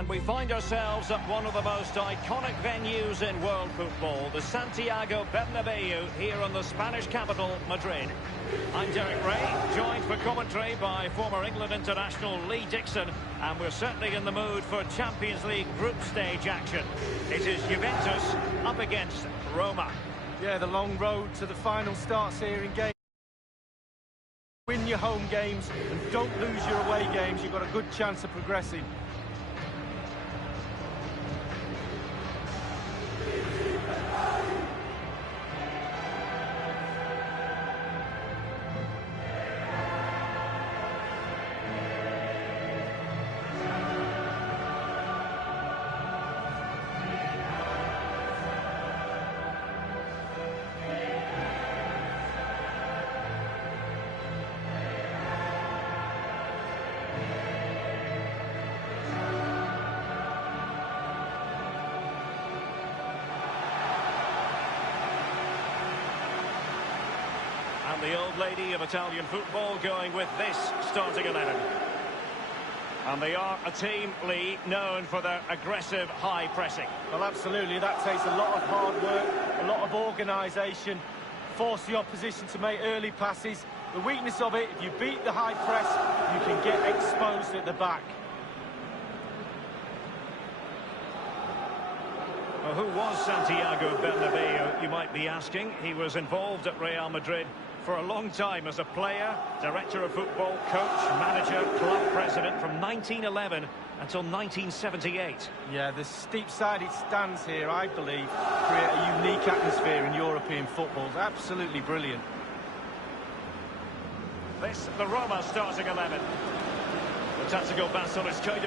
And we find ourselves at one of the most iconic venues in world football, the Santiago Bernabeu, here in the Spanish capital, Madrid. I'm Derek Ray, joined for commentary by former England international Lee Dixon, and we're certainly in the mood for Champions League group stage action. It is Juventus up against Roma. Yeah, the long road to the final starts here in game. Win your home games and don't lose your away games. You've got a good chance of progressing. And the old lady of Italian football going with this starting 11. And they are a team, Lee, known for their aggressive high pressing. Well, absolutely. That takes a lot of hard work, a lot of organisation, force the opposition to make early passes. The weakness of it, if you beat the high press, you can get exposed at the back. Well, who was Santiago Bernabeu, you might be asking? He was involved at Real Madrid for a long time as a player, director of football, coach, manager, club president from 1911 until 1978. Yeah, the steep-sided stands here, I believe, create a unique atmosphere in European football. It's absolutely brilliant. This, the Roma starting 11. The tactical battle is kind of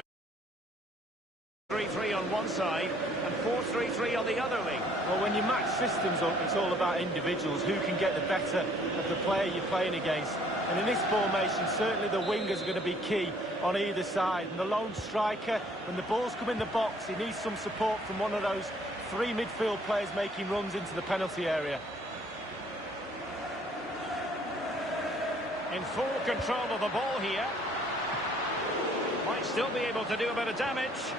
3-3 on one side and 4-3-3 on the other, Lee. Well, when you match systems on, it's all about individuals, who can get the better of the player you're playing against. And in this formation, certainly the wingers are going to be key on either side. And the lone striker, when the balls come in the box, he needs some support from one of those three midfield players making runs into the penalty area. In full control of the ball here. Might still be able to do a bit of damage.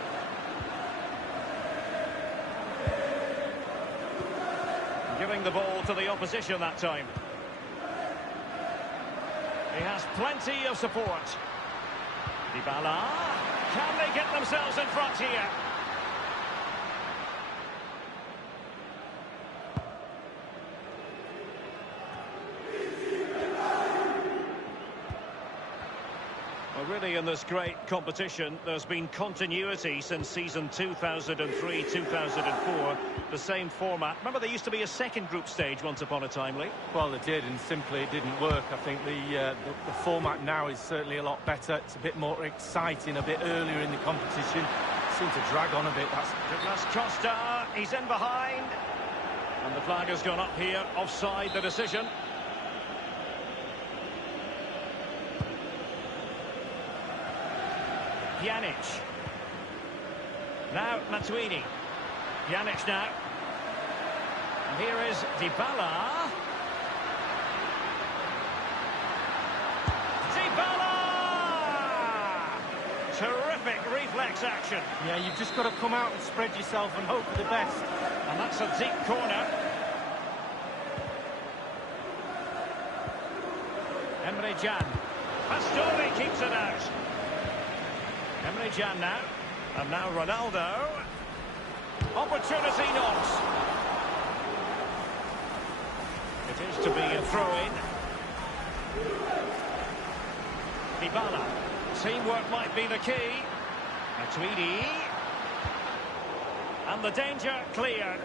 Giving the ball to the opposition that time. He has plenty of support. Dybala. Can they get themselves in front here? Well, really, in this great competition, there's been continuity since season 2003-2004. The same format. Remember, there used to be a second group stage once upon a time, Lee? Well, it did, and simply it didn't work. I think the format now is certainly a lot better. It's a bit more exciting, a bit earlier in the competition. It seemed to drag on a bit. Douglas Costa, he's in behind. And the flag has gone up here, offside the decision. Pjanic. Now Matuidi. Pjanic now. And here is Dybala. Dybala! Terrific reflex action. Yeah, you've just got to come out and spread yourself and hope for the best. And that's a deep corner. Emre Can. Pastore keeps it out. Emre Can now. And now Ronaldo. Opportunity not. It is to be a throw-in. Dybala. Teamwork might be the key. Matuidi. And the danger cleared.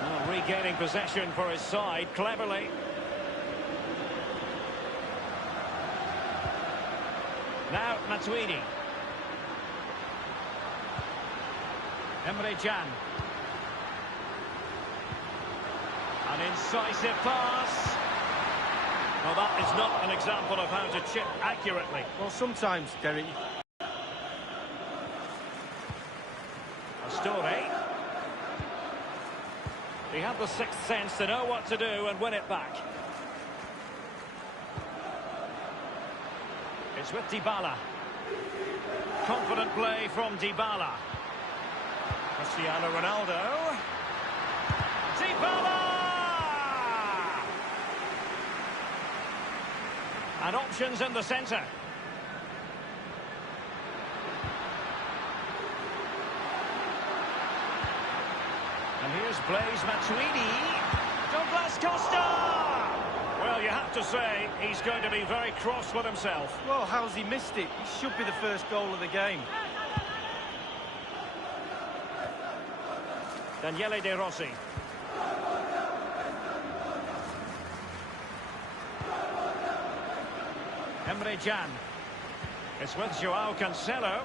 Oh, regaining possession for his side cleverly. Now Matuidi. Emre Can. An incisive pass. Well, that is not an example of how to chip accurately. Well, sometimes, Derek. Pastore. He had the sixth sense to know what to do and win it back. It's with Dybala. Confident play from Dybala. Cristiano Ronaldo. Dybala! And options in the centre. And here's Blaise Matuidi. Douglas Costa! Well, you have to say, he's going to be very cross with himself. Well, how's he missed it? It should be the first goal of the game. Daniele De Rossi. Emre Can. It's with Joao Cancelo.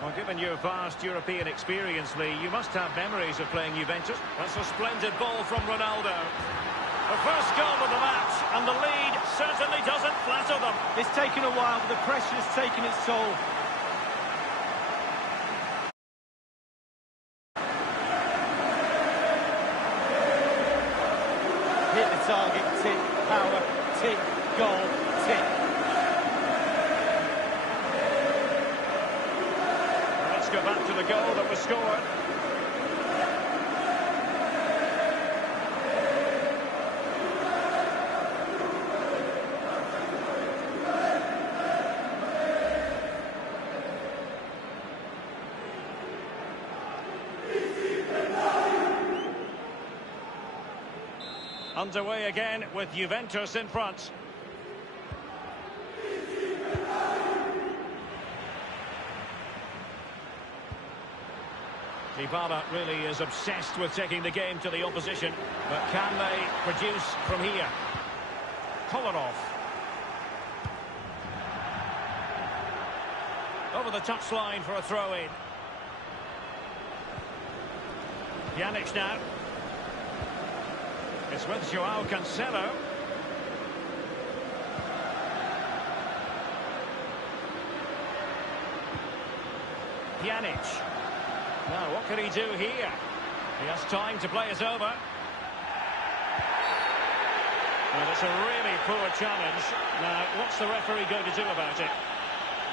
Well, given your vast European experience, Lee, you must have memories of playing Juventus. That's a splendid ball from Ronaldo. The first goal of the match, and the lead certainly doesn't flatter them. It's taken a while, but the pressure has taken its toll. Hit the target, tick, power, tick, goal, tick. Let's go back to the goal that was scored. Underway again with Juventus in front. Dybala really is obsessed with taking the game to the opposition, but can they produce from here? Kolarov. Over the touchline for a throw-in. Pjanic now. It's with Joao Cancelo. Pjanic. Now, what can he do here? He has time to play it over. And it's a really poor challenge. Now, what's the referee going to do about it?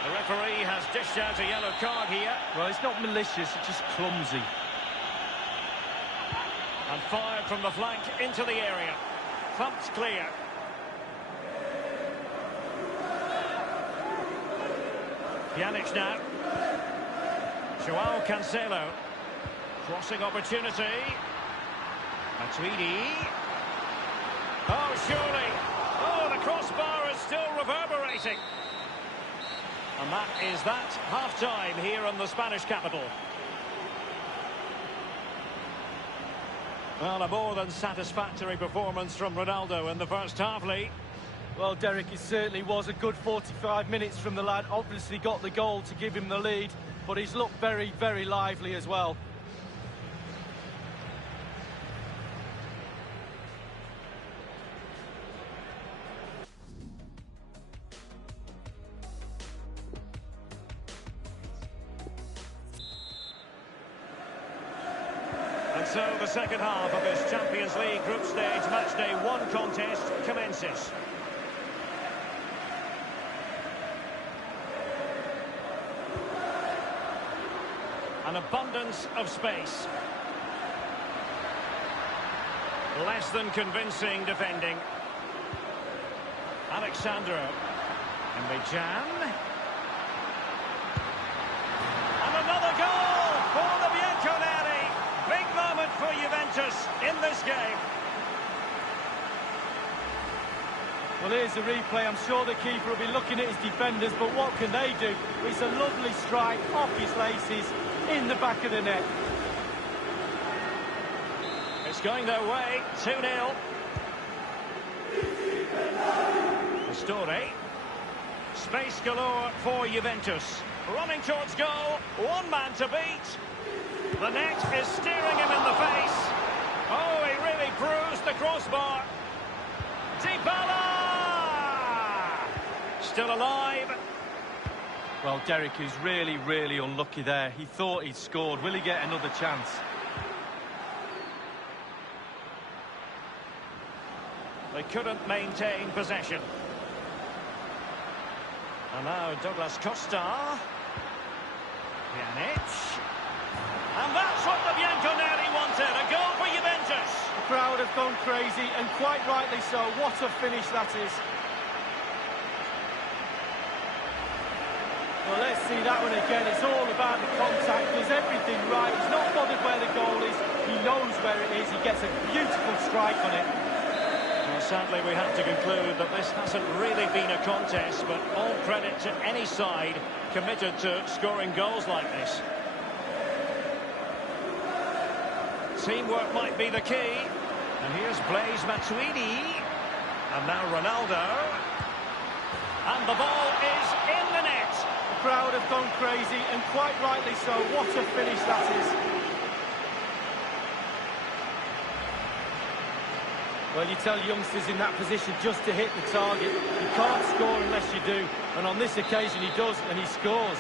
The referee has dished out a yellow card here. Well, it's not malicious, it's just clumsy. And fired from the flank into the area. Thumped clear. Pjanic now. Joao Cancelo. Crossing opportunity. Matuidi. Oh, surely. Oh, the crossbar is still reverberating. And that is that. Half-time here in the Spanish capital. Well, a more than satisfactory performance from Ronaldo in the first half, Lee. Well, Derek, it certainly was a good 45 minutes from the lad. Obviously got the goal to give him the lead, but he's looked very, very lively as well. And so the second half of this Champions League group stage matchday 1 contest commences. An abundance of space. Less than convincing defending. Alexandro. Emre Can. And another goal for the Bianconeri. Big moment for Juventus in this game. Well, here's the replay. I'm sure the keeper will be looking at his defenders, but what can they do? It's a lovely strike off his laces in the back of the net. It's going their way, 2-0. Pastore. Space galore for Juventus. Running towards goal, one man to beat. The net is steering him in the face. Oh, he really bruised the crossbar. Dybala! Still alive. Well, Derek is really, really unlucky there. He thought he'd scored. Will he get another chance? They couldn't maintain possession. And now Douglas Costa. Pjanic. And that's what the Bianconeri wanted. A goal for Juventus. The crowd have gone crazy, and quite rightly so. What a finish that is. Well, let's see that one again. It's all about the contact. Does everything right. He's not bothered where the goal is. He knows where it is. He gets a beautiful strike on it. Well, sadly, we have to conclude that this hasn't really been a contest, but all credit to any side committed to scoring goals like this. Teamwork might be the key. And here's Blaise Matuidi. And now Ronaldo. And the ball is in the net. The crowd have gone crazy, and quite rightly so. What a finish that is. Well, you tell youngsters in that position just to hit the target. You can't score unless you do. And on this occasion he does, and he scores.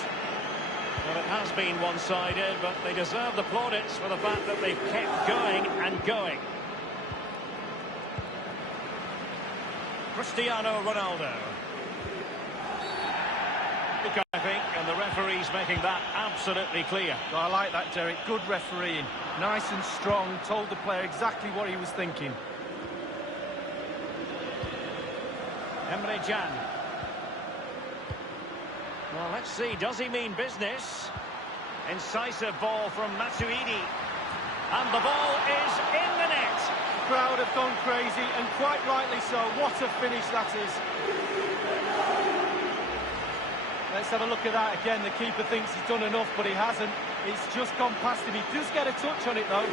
Well, it has been one-sided, but they deserve the plaudits for the fact that they've kept going and going. Cristiano Ronaldo. I think, and the referee's making that absolutely clear. I like that, Derek. Good refereeing. Nice and strong. Told the player exactly what he was thinking. Emre Can. Well, let's see. Does he mean business? Incisive ball from Matuidi. And the ball is in the net. The crowd have gone crazy, and quite rightly so. What a finish that is. Let's have a look at that again. The keeper thinks he's done enough, but he hasn't. It's just gone past him. He does get a touch on it, though.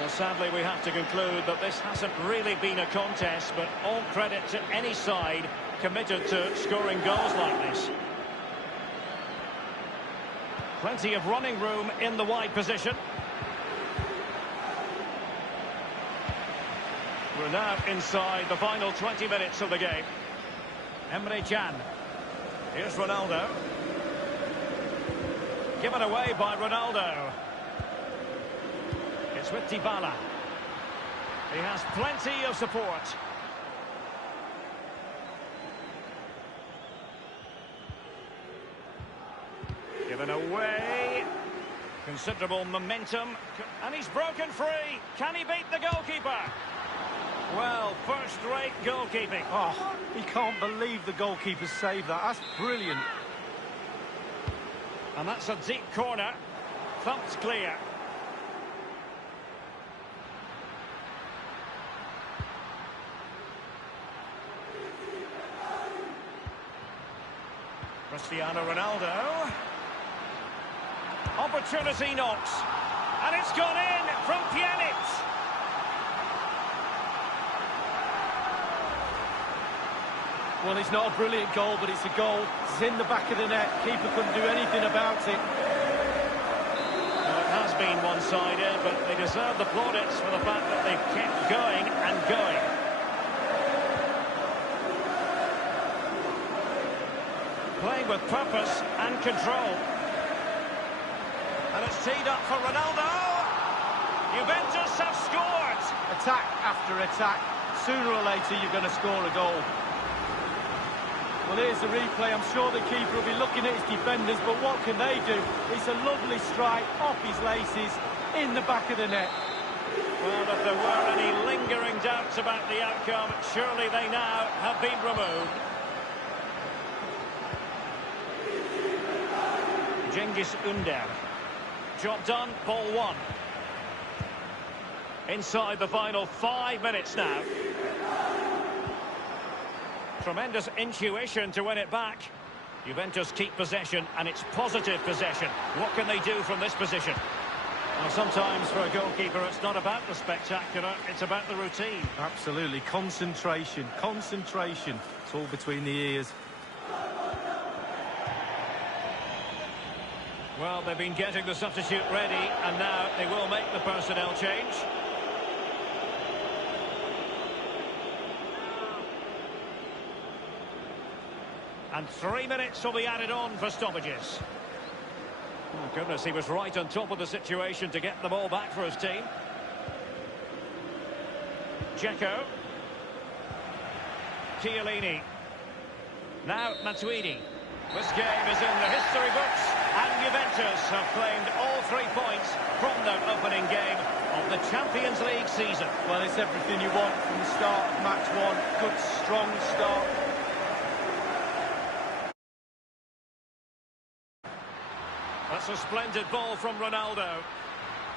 Well, sadly, we have to conclude that this hasn't really been a contest, but all credit to any side committed to scoring goals like this. Plenty of running room in the wide position. We're now inside the final 20 minutes of the game. Emre Can. Here's Ronaldo. Given away by Ronaldo. It's with Dybala. He has plenty of support. Given away. Considerable momentum. And he's broken free. Can he beat the goalkeeper? Well, first-rate goalkeeping. Oh, he can't believe the goalkeeper saved that. That's brilliant. And that's a deep corner. Thumped clear. Cristiano Ronaldo. Opportunity knocks. And it's gone in from Pjanic. Well, it's not a brilliant goal, but it's a goal. It's in the back of the net. Keeper couldn't do anything about it. Well, it has been one-sided, but they deserve the plaudits for the fact that they've kept going and going. Playing with purpose and control. And it's teed up for Ronaldo. Juventus have scored. Attack after attack. Sooner or later, you're going to score a goal. Well, here's the replay. I'm sure the keeper will be looking at his defenders, but what can they do? It's a lovely strike off his laces in the back of the net. Well, if there were any lingering doubts about the outcome, surely they now have been removed. Cengiz Ünder. Job done, ball one. Inside the final 5 minutes now. Tremendous intuition to win it back. Juventus keep possession, and it's positive possession. What can they do from this position? Well, sometimes for a goalkeeper, it's not about the spectacular, it's about the routine. Absolutely. Concentration. Concentration. It's all between the ears. Well, they've been getting the substitute ready, and now they will make the personnel change. And 3 minutes will be added on for stoppages. Oh, goodness, he was right on top of the situation to get the ball back for his team. Dzeko. Chiellini. Now Matuidi. This game is in the history books, and Juventus have claimed all 3 points from their opening game of the Champions League season. Well, it's everything you want from the start of match one. Good, strong start. That's a splendid ball from Ronaldo.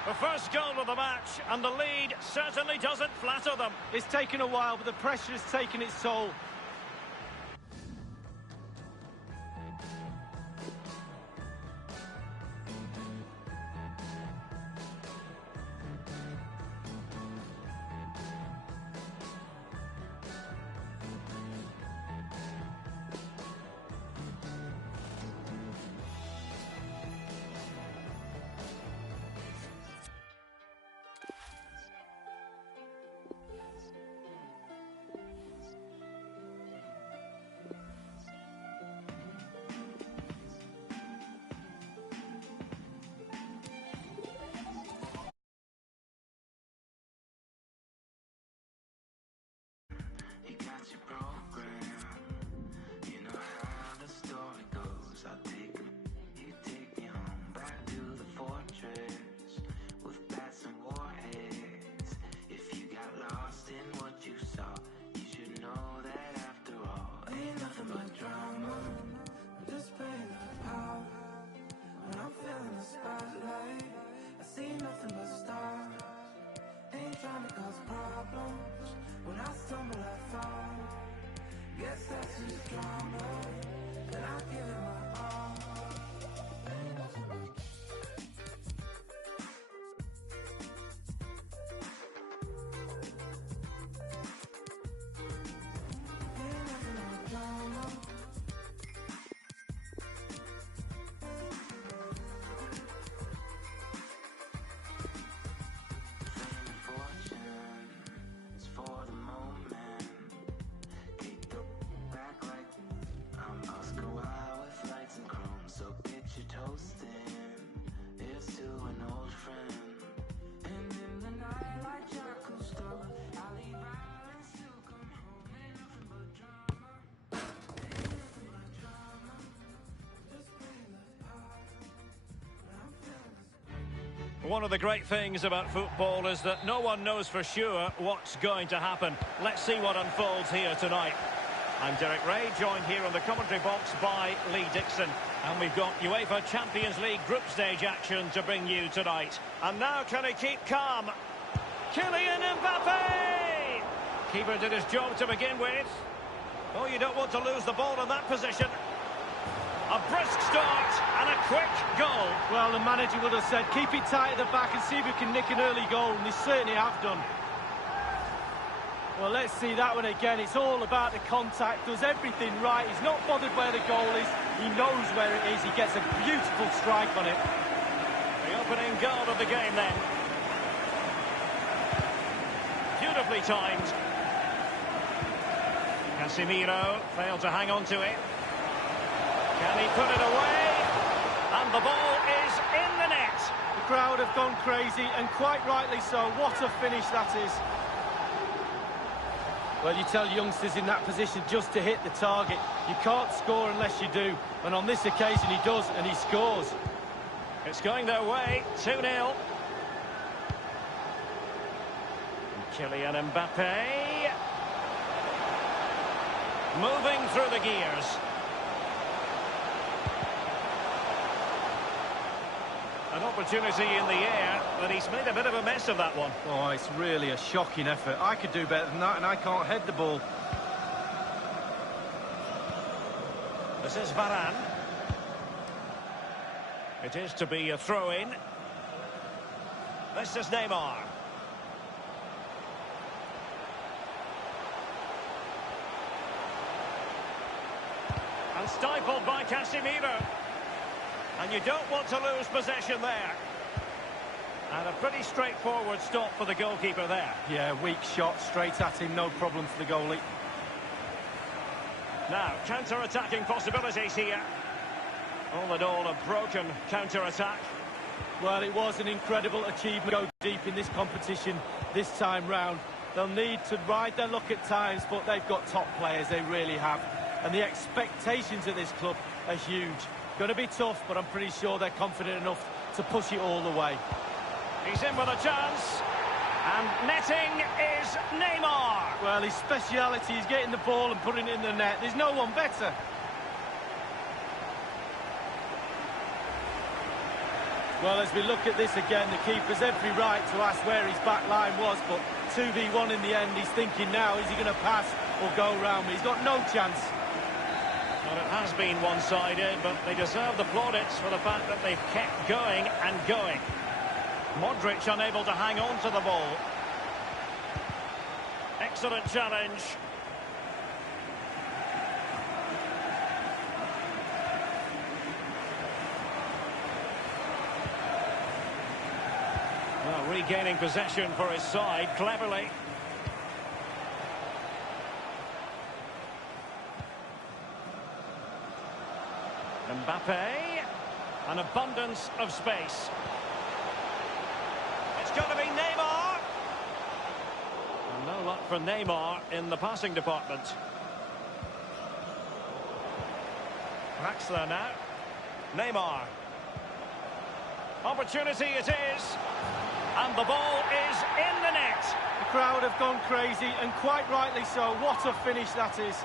The first goal of the match, and the lead certainly doesn't flatter them. It's taken a while, but the pressure has taken its toll. You got your program, you know how the story goes. You take me home back to the fortress with bats and warheads. If you got lost in what you saw, you should know that after all, ain't nothing but drama. I'm just playing the power. When I'm feeling the spotlight, I see nothing but stars. Ain't trying to cause problems. When I stumble, I fall. Guess that's just drama, and I give it my all. Ain't nothing but drama. Fame and fortune, it's for the moment. Kick the back like I'm Oscar Wilde with lights and chrome. So picture toasting, here's to an old friend. And in the night like charcoal stove, I leave violence to come home. Ain't nothing but drama. Ain't nothing but drama. Just playing the part when I'm feeling this. One of the great things about football is that no one knows for sure what's going to happen. Let's see what unfolds here tonight. I'm Derek Ray, joined here on the commentary box by Lee Dixon. And we've got UEFA Champions League group stage action to bring you tonight. And now can he keep calm? Kylian Mbappe! Keeper did his job to begin with. Oh, you don't want to lose the ball in that position. A brisk start and a quick goal. Well, the manager would have said, keep it tight at the back and see if we can nick an early goal, and they certainly have done. Well, let's see that one again. It's all about the contact, does everything right. He's not bothered where the goal is. He knows where it is. He gets a beautiful strike on it. The opening goal of the game then. Beautifully timed. Casemiro failed to hang on to it. Can he put it away? And the ball is in the net. The crowd have gone crazy, and quite rightly so. What a finish that is. Well, you tell youngsters in that position just to hit the target. You can't score unless you do. And on this occasion he does, and he scores. It's going their way, 2-0. Kylian Mbappe. Moving through the gears. An opportunity in the air, but he's made a bit of a mess of that one. Oh, it's really a shocking effort. I could do better than that, and I can't head the ball. This is Varane. It is to be a throw-in. This is Neymar. And stifled by Casemiro. And you don't want to lose possession there. And a pretty straightforward stop for the goalkeeper there. Yeah, weak shot, straight at him, no problem for the goalie. Now, counter-attacking possibilities here. All in all, a broken counter-attack. Well, it was an incredible achievement to go deep in this competition this time round. They'll need to ride their luck at times, but they've got top players, they really have. and the expectations at this club are huge. Going to be tough, but I'm pretty sure they're confident enough to push it all the way. He's in with a chance. And netting is Neymar. Well, his speciality is getting the ball and putting it in the net. There's no one better. Well, as we look at this again, the keeper's every right to ask where his back line was, but 2v1 in the end, he's thinking now, is he going to pass or go round me? He's got no chance. Well, it has been one-sided, but they deserve the plaudits for the fact that they've kept going and going. Modric unable to hang on to the ball. Excellent challenge. Well, regaining possession for his side cleverly. Mbappe, an abundance of space. It's got to be Neymar. And no luck for Neymar in the passing department. Draxler now. Neymar. Opportunity it is. And the ball is in the net. The crowd have gone crazy, and quite rightly so. What a finish that is.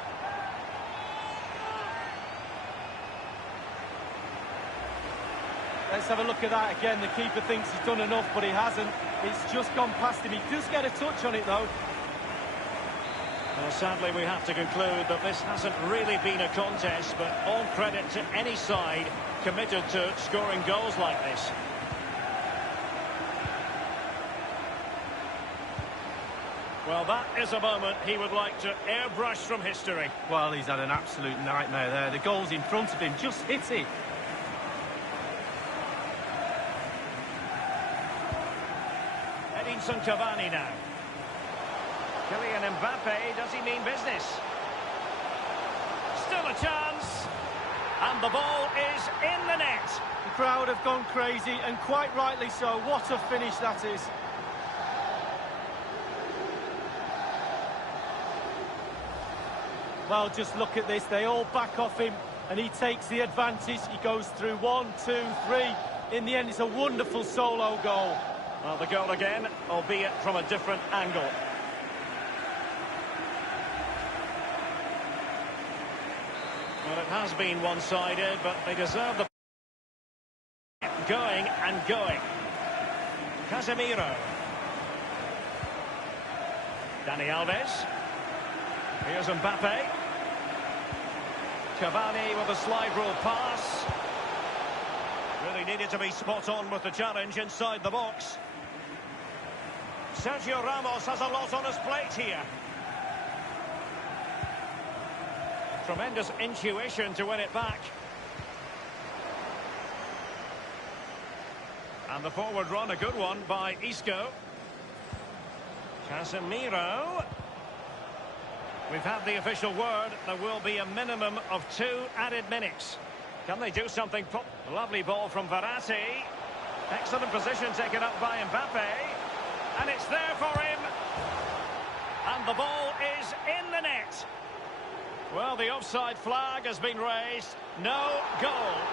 Let's have a look at that again. The keeper thinks he's done enough, but he hasn't. It's just gone past him. He does get a touch on it, though. Well, sadly, we have to conclude that this hasn't really been a contest, but all credit to any side committed to scoring goals like this. Well, that is a moment he would like to airbrush from history. Well, he's had an absolute nightmare there. The goal's in front of him, just hit it. Edinson Cavani now. Kylian Mbappe, does he mean business? Still a chance. And the ball is in the net. The crowd have gone crazy, and quite rightly so. What a finish that is. Well, just look at this. They all back off him, and he takes the advantage. He goes through 1, 2, 3. In the end, it's a wonderful solo goal. Well, the goal again, albeit from a different angle. Well, it has been one-sided, but they deserve the... Going and going. Casemiro. Dani Alves. Here's Mbappe. Cavani with a slide rule pass. Really needed to be spot on with the challenge inside the box. Sergio Ramos has a lot on his plate here. Tremendous intuition to win it back. And the forward run, a good one by Isco. Casemiro. We've had the official word. There will be a minimum of 2 added minutes. Can they do something? Lovely ball from Verratti. Excellent position taken up by Mbappe. And it's there for him. And the ball is in the net. Well, the offside flag has been raised. No goal.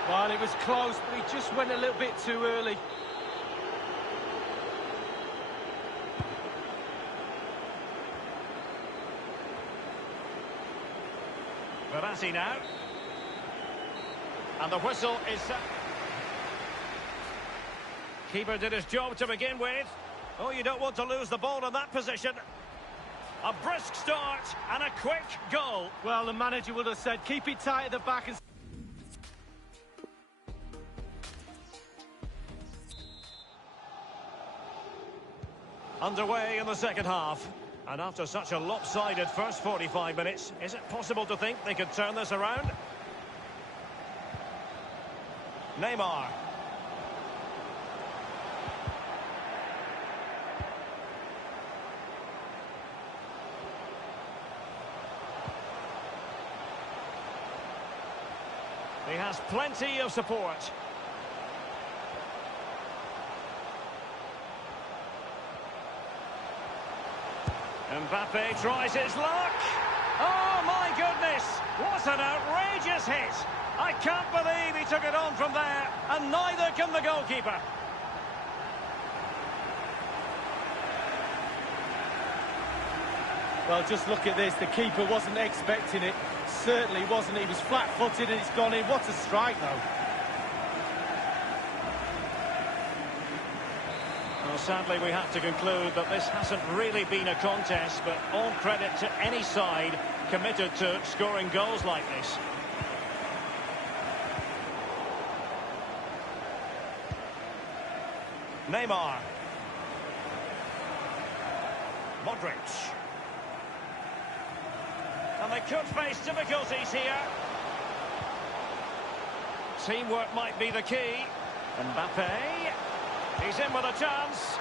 Well, it was close, but he just went a little bit too early. Verratti now. And the whistle is... Keeper did his job to begin with. Oh, you don't want to lose the ball in that position. A brisk start and a quick goal. Well, the manager would have said, keep it tight at the back. And underway in the second half. And after such a lopsided first 45 minutes, is it possible to think they could turn this around? Neymar. He has plenty of support. Mbappe tries his luck. Oh, my goodness. What That's an outrageous hit. I can't believe he took it on from there, and neither can the goalkeeper. Well, just look at this. The keeper wasn't expecting it. Certainly wasn't. He was flat-footed and it's gone in. What a strike, though. Well, sadly, we have to conclude that this hasn't really been a contest, but all credit to any side committed to scoring goals like this. Neymar. Modric. And they could face difficulties here. Teamwork might be the key. Mbappe. He's in with a chance.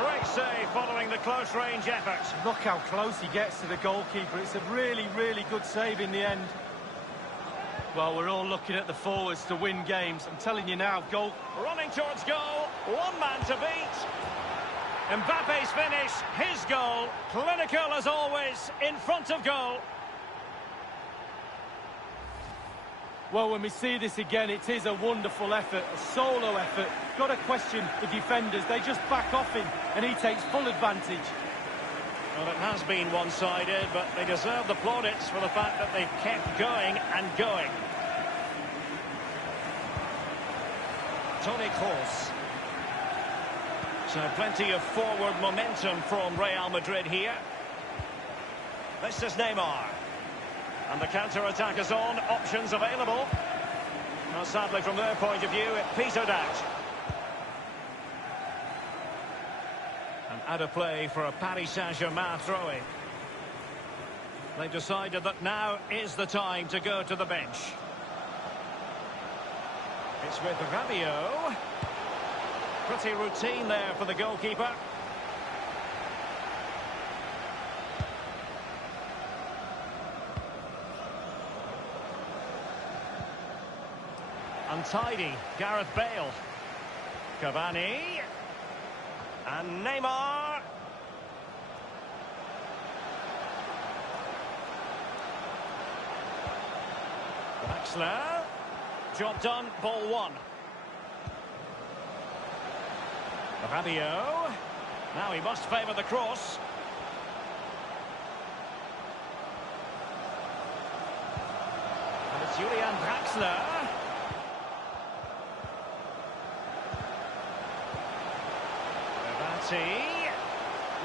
Great save following the close-range effort. Look how close he gets to the goalkeeper. It's a really, really good save in the end. Well, we're all looking at the forwards to win games. I'm telling you now, goal... Running towards goal. One man to beat. Mbappe's finish. His goal. Clinical as always. In front of goal. Well, when we see this again, it is a wonderful effort, a solo effort. Got to question the defenders. They just back off him, and he takes full advantage. Well, it has been one-sided, but they deserve the plaudits for the fact that they've kept going and going. Toni Kroos. So plenty of forward momentum from Real Madrid here. This is Neymar. And the counter-attack is on, options available. Well, sadly, from their point of view, it petered out. And out of play for a Paris Saint-Germain throw-in. They've decided that now is the time to go to the bench. It's with Rabiot. Pretty routine there for the goalkeeper. Untidy, Gareth Bale. Cavani. And Neymar. Draxler. Job done, ball one. Rabiot. Now he must favour the cross. And it's Julian Draxler.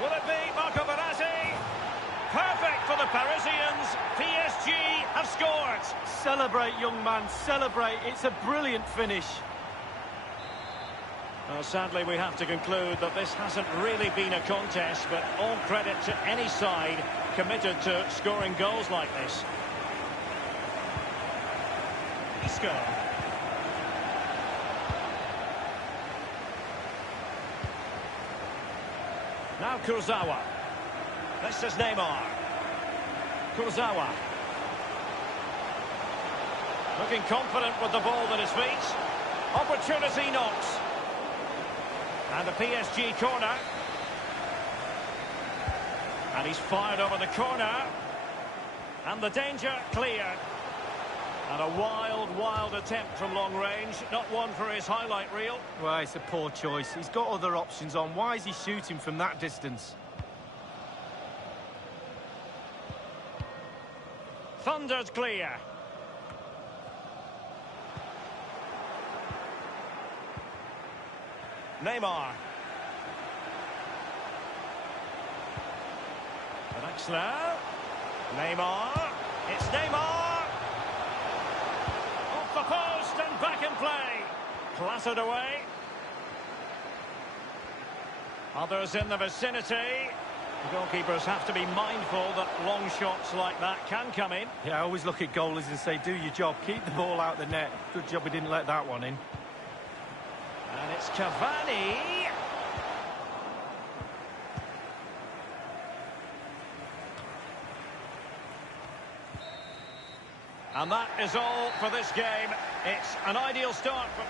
Will it be Marco Verratti? Perfect for the Parisians. PSG have scored. Celebrate, young man, celebrate. It's a brilliant finish. Well, sadly, we have to conclude that this hasn't really been a contest, but all credit to any side committed to scoring goals like this. Isco. Now Kurzawa. This is Neymar. Kurzawa. Looking confident with the ball at his feet. Opportunity knocks. And the PSG corner. And he's fired over the corner. And the danger cleared. And a wild, wild attempt from long range. Not one for his highlight reel. Well, it's a poor choice. He's got other options on. Why is he shooting from that distance? Thundered clear. Neymar. Draxler. Neymar. It's Neymar. Off the post and back in play. Clattered away. Others in the vicinity. The goalkeepers have to be mindful that long shots like that can come in. Yeah, I always look at goalies and say, do your job. Keep the ball out the net. Good job we didn't let that one in. And it's Cavani. And that is all for this game. It's an ideal start for...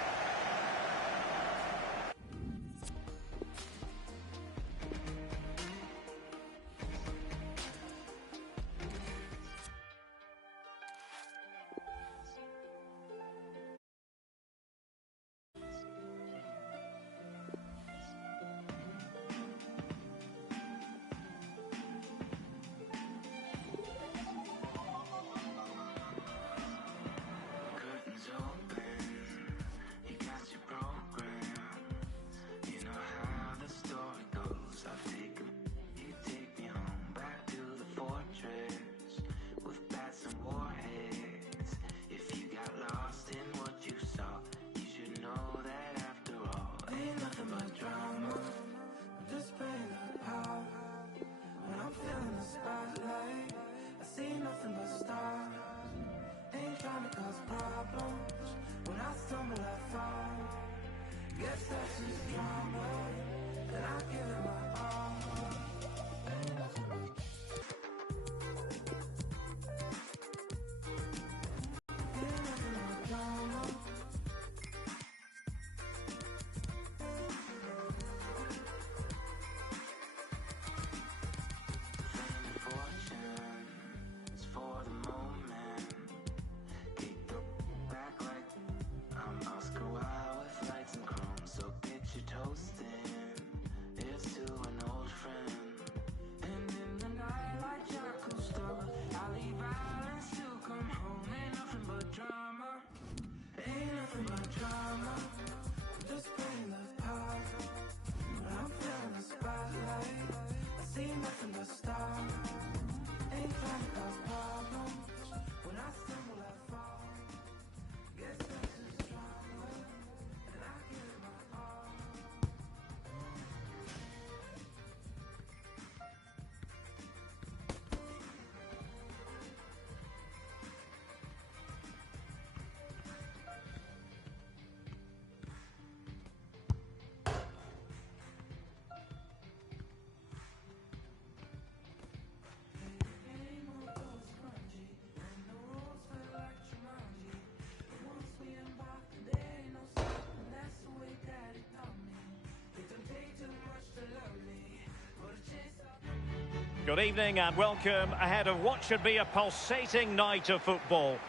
Good evening and welcome ahead of what should be a pulsating night of football.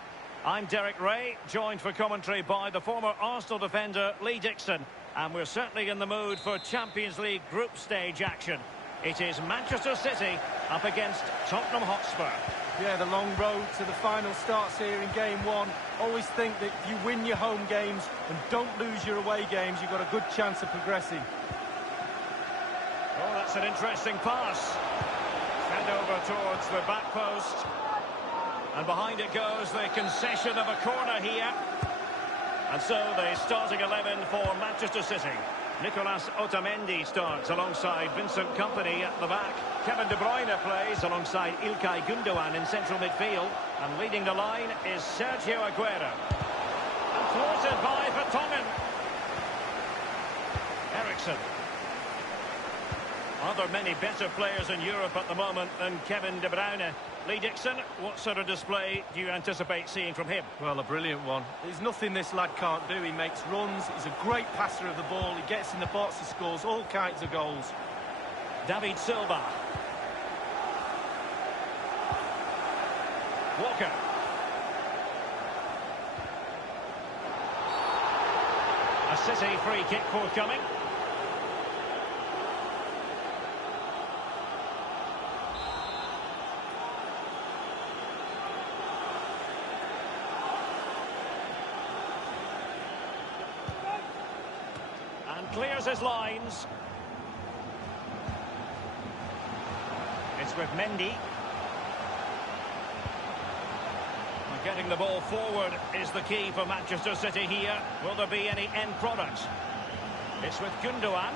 I'm Derek Ray, joined for commentary by the former Arsenal defender Lee Dixon. And we're certainly in the mood for Champions League group stage action. It is Manchester City up against Tottenham Hotspur. Yeah, the long road to the final starts here in game one. Always think that if you win your home games and don't lose your away games, you've got a good chance of progressing. Oh, that's an interesting pass. Sent over towards the back post. And behind it goes the concession of a corner here. And so the starting 11 for Manchester City. Nicolas Otamendi starts alongside Vincent Kompany at the back. Kevin De Bruyne plays alongside İlkay Gündoğan in central midfield. And leading the line is Sergio Aguero. And thwarted by Vertonghen. Eriksen. Are there many better players in Europe at the moment than Kevin De Bruyne? Lee Dixon, what sort of display do you anticipate seeing from him? Well, a brilliant one. There's nothing this lad can't do. He makes runs, he's a great passer of the ball, he gets in the box, he scores all kinds of goals. David Silva. Walker. A City free kick forthcoming. Clears his lines. It's with Mendy. And getting the ball forward is the key for Manchester City here. Will there be any end product? It's with Gündoğan.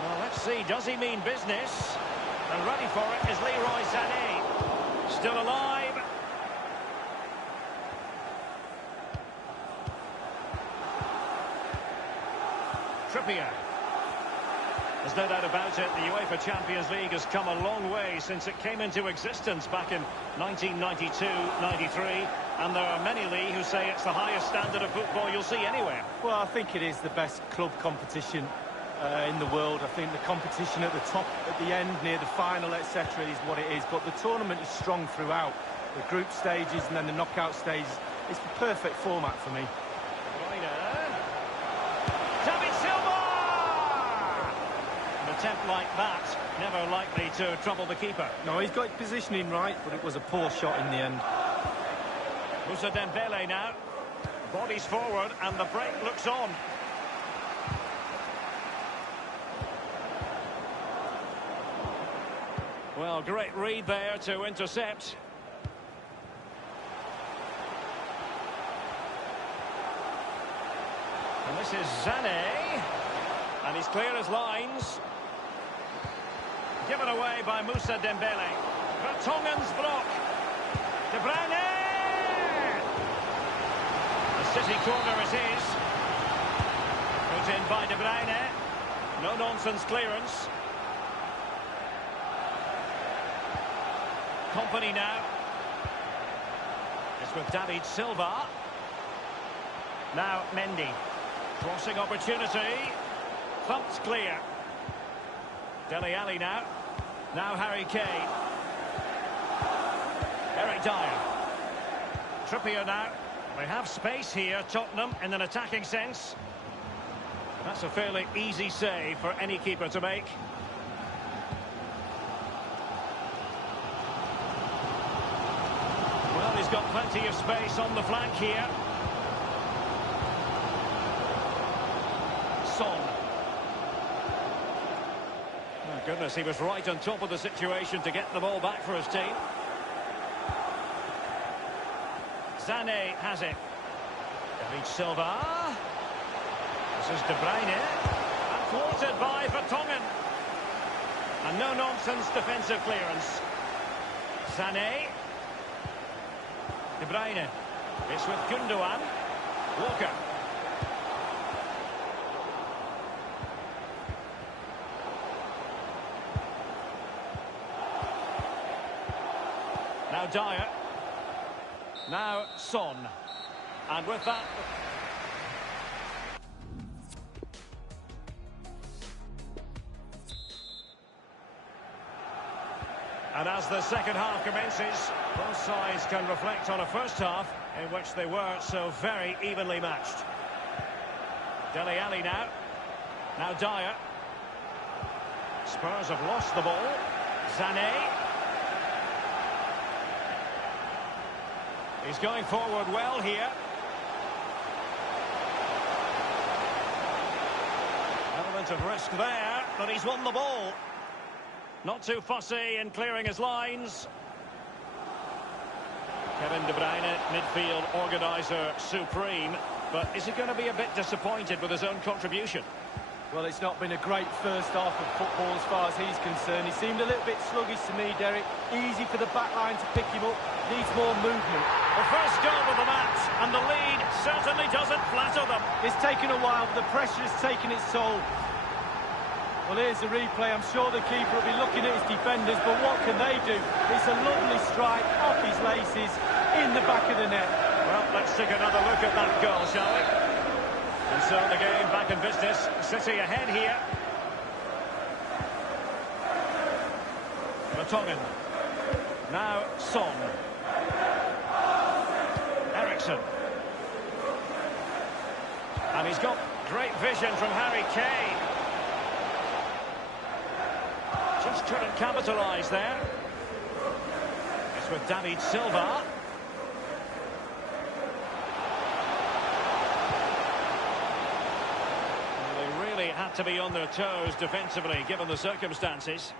Well, let's see. Does he mean business? And ready for it is Leroy Sané. Still alive. Trippier. There's no doubt about it, the UEFA Champions League has come a long way since it came into existence back in 1992-93, and there are many, Lee, who say it's the highest standard of football you'll see anywhere. Well, I think it is the best club competition in the world. I think the competition at the top, at the end, near the final, etc. is what it is, but the tournament is strong throughout. The group stages and then the knockout stages, it's the perfect format for me. Attempt like that, never likely to trouble the keeper. No, he's got his positioning right, but it was a poor shot in the end. Moussa Dembele now. Bodies forward, and the break looks on. Well, great read there to intercept. And this is Sané. And he's clear as lines. Given away by Moussa Dembele. Vertonghen's block. De Bruyne! The City corner is his. Put in by De Bruyne. No-nonsense clearance. Kompany now. It's with David Silva. Now Mendy. Crossing opportunity. Thumped clear. Dele Alli now. Now Harry Kane. Eric Dyer. Trippier now. They have space here, Tottenham, in an attacking sense. That's a fairly easy save for any keeper to make. Well, he's got plenty of space on the flank here. Son. Oh, goodness, he was right on top of the situation to get the ball back for his team. Sané has it. David Silva. This is De Bruyne. And thwarted by Vertonghen. And no-nonsense defensive clearance. Sané. De Bruyne. It's with Gündoğan. Walker. Now Dyer. Now Son. And with that... And as the second half commences, both sides can reflect on a first half in which they were so very evenly matched. Dele Alli now. Now Dyer. Spurs have lost the ball. Sané. He's going forward well here. Element of risk there, but he's won the ball. Not too fussy in clearing his lines. Kevin De Bruyne, midfield organiser supreme. But is he going to be a bit disappointed with his own contribution? Well, it's not been a great first half of football as far as he's concerned. He seemed a little bit sluggish to me, Derek. Easy for the back line to pick him up. Needs more movement. The first goal of the match, and the lead certainly doesn't flatter them. It's taken a while, but the pressure has taken its toll. Well, here's the replay. I'm sure the keeper will be looking at his defenders, but what can they do? It's a lovely strike off his laces in the back of the net. Well, let's take another look at that goal, shall we? And so the game back in business. City ahead here. Vertonghen. Now Son. Eriksen. And he's got great vision from Harry Kane. Just couldn't capitalise there. It's with David Silva. They really had to be on their toes defensively, given the circumstances.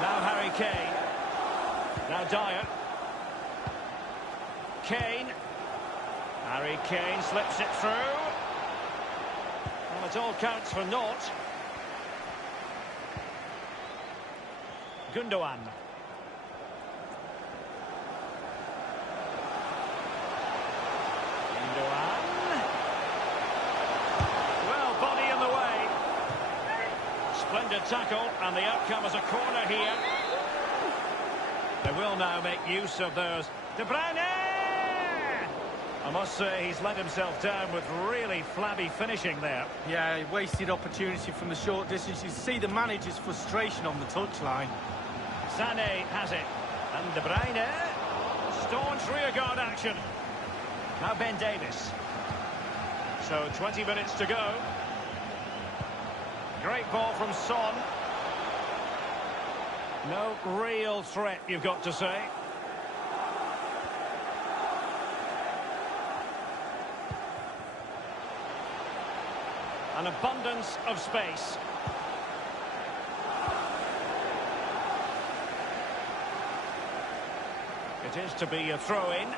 Now Harry Kane. Now Dyer. Kane. Harry Kane slips it through. Well, it all counts for naught. Gundogan. Well, body in the way. Splendid tackle, and the outcome is a corner here. They will now make use of those. De Bruyne! I must say he's let himself down with really flabby finishing there. Yeah, he wasted opportunity from the short distance. You see the manager's frustration on the touchline. Sané has it. And De Bruyne. Staunch rearguard action. Now Ben Davies. So 20 minutes to go. Great ball from Son. No real threat, you've got to say. An abundance of space. It is to be a throw-in.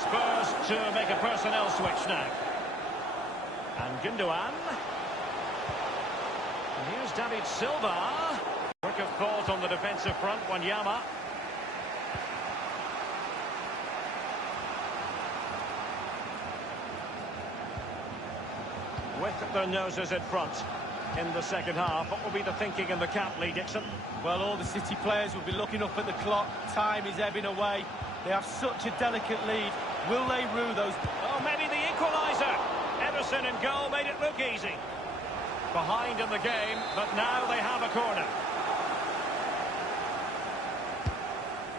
Spurs to make a personnel switch now. And Gundogan. And here's David Silva. Work of thought on the defensive front, Wanyama. With their noses in front in the second half. What will be the thinking in the camp, Lee Dixon? Well, all the City players will be looking up at the clock. Time is ebbing away. They have such a delicate lead. Will they rue those? Oh, maybe the equaliser. Ederson in goal made it look easy. Behind in the game, but now they have a corner.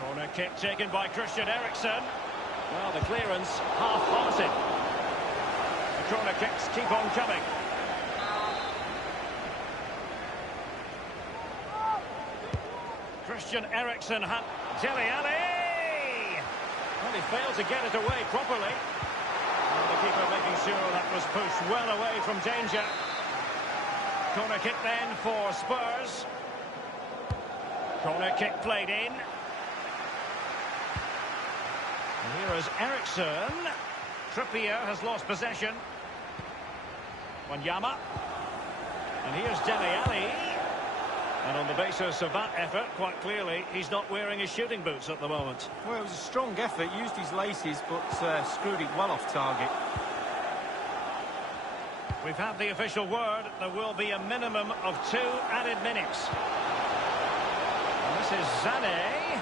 Corner kick taken by Christian Eriksen. Well, the clearance half-hearted. The corner kicks keep on coming. Christian Eriksen had Dele Alli. Well, he failed to get it away properly. And the keeper making sure that was pushed well away from danger. Corner kick then for Spurs. Corner kick played in. And here is Eriksen. Trippier has lost possession. Wanyama. And here's Dele Alli. And on the basis of that effort, quite clearly, he's not wearing his shooting boots at the moment. Well, it was a strong effort. Used his laces, but screwed it well off target. We've had the official word. There will be a minimum of 2 added minutes. And this is Sané.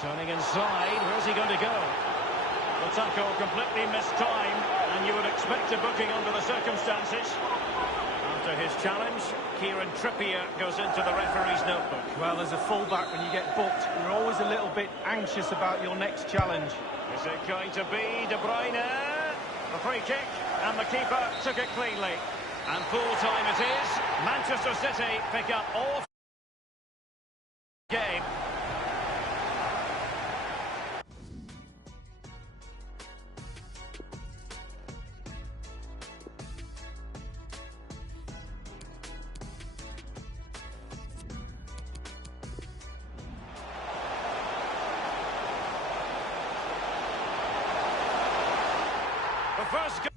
Turning inside. Where's he going to go? The tackle completely mistimed, and you would expect a booking under the circumstances. After his challenge, Kieran Trippier goes into the referee's notebook. Well, as a fullback, when you get booked, you're always a little bit anxious about your next challenge. Is it going to be De Bruyne? The free kick, and the keeper took it cleanly. And full time it is. Manchester City pick up all game. The first